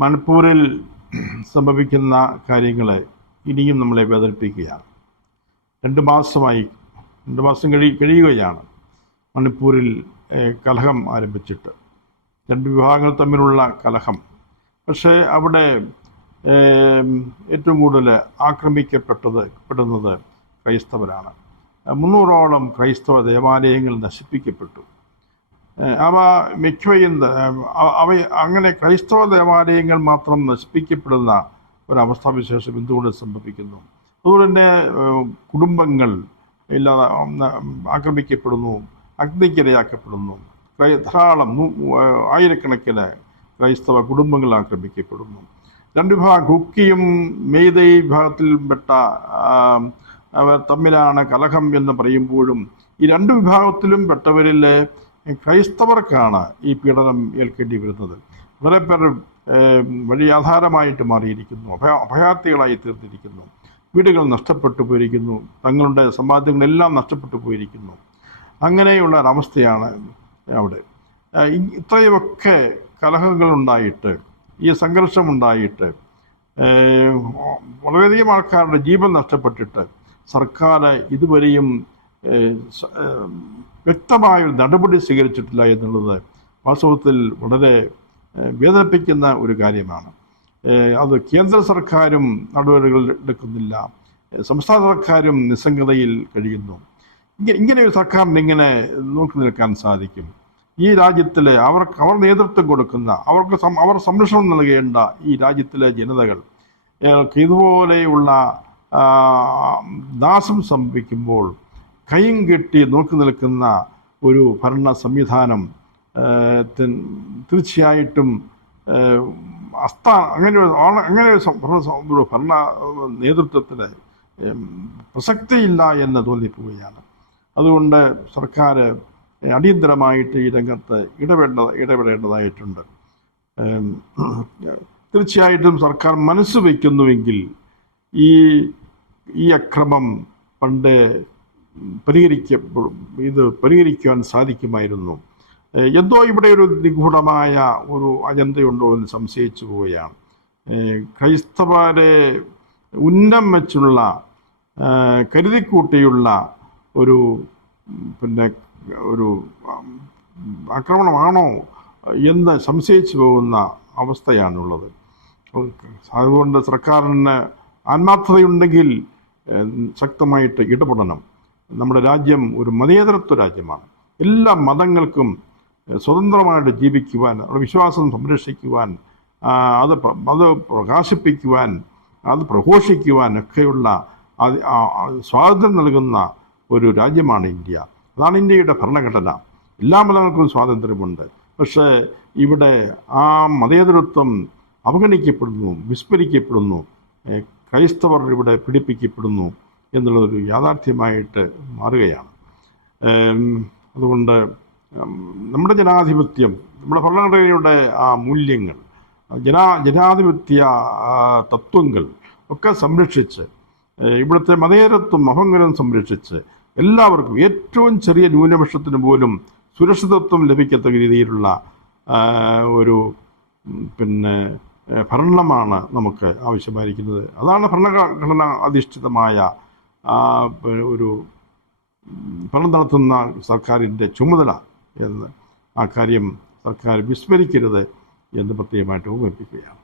മണിപ്പൂരിൽ സംഭവിക്കുന്ന കാര്യങ്ങൾ ഇനിയും നമ്മളെ വേദനിപ്പിക്കുകയാണ്. 2 മാസം കഴിയുകയാണ് മണിപ്പൂരിൽ കലഹം ആരംഭിച്ചിട്ട്, 2 വിഭാഗങ്ങൾ തമ്മിലുള്ള കലഹം. പക്ഷേ അവിടെ ഏറ്റവും കൂടുതൽ ആക്രമിക്കപ്പെടുന്നത് ക്രൈസ്തവരാണ്. 300ഓളം ക്രൈസ്തവ ദേവാലയങ്ങൾ നശിപ്പിക്കപ്പെട്ടു. അങ്ങനെ ക്രൈസ്തവ ദേവാലയങ്ങൾ മാത്രം നശിപ്പിക്കപ്പെടുന്ന ഒരവസ്ഥാവിശേഷം എന്തുകൊണ്ട് സംഭവിക്കുന്നു? അതുപോലെ തന്നെ കുടുംബങ്ങൾ ആക്രമിക്കപ്പെടുന്നു, അഗ്നിക്കിരയാക്കപ്പെടുന്നു. ധാരാളം ആയിരക്കണക്കിന് ക്രൈസ്തവ കുടുംബങ്ങൾ ആക്രമിക്കപ്പെടുന്നു. 2 വിഭാഗം, കുക്കിയും മെയ്തൈ വിഭാഗത്തിൽപ്പെട്ട അവർ തമ്മിലാണ് കലഹം എന്ന് പറയുമ്പോഴും ഈ 2 വിഭാഗത്തിലും പെട്ടവരിൽ ക്രൈസ്തവർക്കാണ് ഈ പീഡനം ഏൽക്കേണ്ടി വരുന്നത്. വളരെ പേർ വഴിയാധാരമായിട്ട് മാറിയിരിക്കുന്നു, അഭയാർത്ഥികളായി തീർന്നിരിക്കുന്നു, വീടുകൾ നഷ്ടപ്പെട്ടു പോയിരിക്കുന്നു, തങ്ങളുടെ സമ്പാദ്യങ്ങളെല്ലാം നഷ്ടപ്പെട്ടു പോയിരിക്കുന്നു. അങ്ങനെയുള്ള ഒരവസ്ഥയാണ് അവിടെ. ഇത്രയുമൊക്കെ കലഹങ്ങളുണ്ടായിട്ട്, ഈ സംഘർഷമുണ്ടായിട്ട്, വളരെയധികം ആൾക്കാരുടെ ജീവൻ നഷ്ടപ്പെട്ടിട്ട് സർക്കാർ ഇതുവരെയും വ്യക്തമായൊരു നടപടി സ്വീകരിച്ചിട്ടില്ല എന്നുള്ളത് വാസ്തവത്തിൽ വളരെ വേദനിപ്പിക്കുന്ന ഒരു കാര്യമാണ്. അത് കേന്ദ്ര സർക്കാരും നടപടികൾ എടുക്കുന്നില്ല, സംസ്ഥാന സർക്കാരും നിസ്സംഗതയിൽ കഴിയുന്നു. ഇങ്ങനെ ഒരു സർക്കാരിന് ഇങ്ങനെ നോക്കി നിൽക്കാൻ സാധിക്കും? ഈ രാജ്യത്തിലെ അവർ നേതൃത്വം കൊടുക്കുന്ന, അവർ സംരക്ഷണം നൽകേണ്ട ഈ രാജ്യത്തിലെ ജനതകൾ ഇതുപോലെയുള്ള നാശം സംഭവിക്കുമ്പോൾ കൈയും കെട്ടി നോക്കി നിൽക്കുന്ന ഒരു ഭരണ സംവിധാനം തീർച്ചയായിട്ടും അങ്ങനെ ഒരു ഭരണ നേതൃത്വത്തിന് പ്രസക്തിയില്ല എന്ന് തോന്നിപ്പോവുകയാണ്. അതുകൊണ്ട് സർക്കാർ അടിയന്തരമായിട്ട് ഈ രംഗത്ത് ഇടപെടേണ്ടതായിട്ടുണ്ട്. തീർച്ചയായിട്ടും സർക്കാർ മനസ്സ് വയ്ക്കുന്നുവെങ്കിൽ ഈ അക്രമം പണ്ട് പരിഹരിക്കുവാൻ സാധിക്കുമായിരുന്നു. എന്തോ ഇവിടെ ഒരു നിഗൂഢമായ ഒരു അജണ്ടയുണ്ടോ എന്ന് സംശയിച്ചു പോവുകയാണ്. ക്രൈസ്തവരെ ഉന്നം വെച്ചുള്ള കരുതിക്കൂട്ടിയുള്ള ഒരു ആക്രമണമാണോ എന്ന് സംശയിച്ചു പോകുന്ന അവസ്ഥയാണുള്ളത്. അതുകൊണ്ട് സർക്കാരിന് ആത്മാർത്ഥതയുണ്ടെങ്കിൽ ശക്തമായിട്ട് ഇടപെടണം. നമ്മുടെ രാജ്യം ഒരു മതേതരത്വ രാജ്യമാണ്. എല്ലാ മതങ്ങൾക്കും സ്വതന്ത്രമായിട്ട് ജീവിക്കുവാൻ, അവരുടെ വിശ്വാസം സംരക്ഷിക്കുവാൻ, അത് പ്രകാശിപ്പിക്കുവാൻ, അത് പ്രഘോഷിക്കുവാൻ ഒക്കെയുള്ള സ്വാതന്ത്ര്യം നൽകുന്ന ഒരു രാജ്യമാണ് ഇന്ത്യ. അതാണ് ഇന്ത്യയുടെ ഭരണഘടന. എല്ലാ മതങ്ങൾക്കും സ്വാതന്ത്ര്യമുണ്ട്. പക്ഷേ ഇവിടെ ആ മതേതരത്വം അവഗണിക്കപ്പെടുന്നു, വിസ്മരിക്കപ്പെടുന്നു, ക്രൈസ്തവർ ഇവിടെ പീഡിപ്പിക്കപ്പെടുന്നു എന്നുള്ളതൊരു യാഥാർത്ഥ്യമായിട്ട് മാറുകയാണ്. അതുകൊണ്ട് നമ്മുടെ ജനാധിപത്യം, നമ്മുടെ ഭരണഘടനയുടെ ആ മൂല്യങ്ങൾ, ജനാധിപത്യ തത്വങ്ങൾ ഒക്കെ സംരക്ഷിച്ച്, ഇവിടുത്തെ മതേതരത്വം അഭംഗരം സംരക്ഷിച്ച് എല്ലാവർക്കും, ഏറ്റവും ചെറിയ ന്യൂനപക്ഷത്തിന് പോലും സുരക്ഷിതത്വം ലഭിക്കത്തക്ക രീതിയിലുള്ള ഒരു ഭരണമാണ് നമുക്ക് ആവശ്യമായിരിക്കുന്നത്. അതാണ് ഭരണഘടന അധിഷ്ഠിതമായ ഒരു ഭരണം നടത്തുന്ന സർക്കാരിൻ്റെ ചുമതല എന്ന്, ആ കാര്യം സർക്കാർ വിസ്മരിക്കരുത് എന്ന് പ്രത്യേകമായിട്ട് ഓർമ്മിപ്പിക്കുകയാണ്.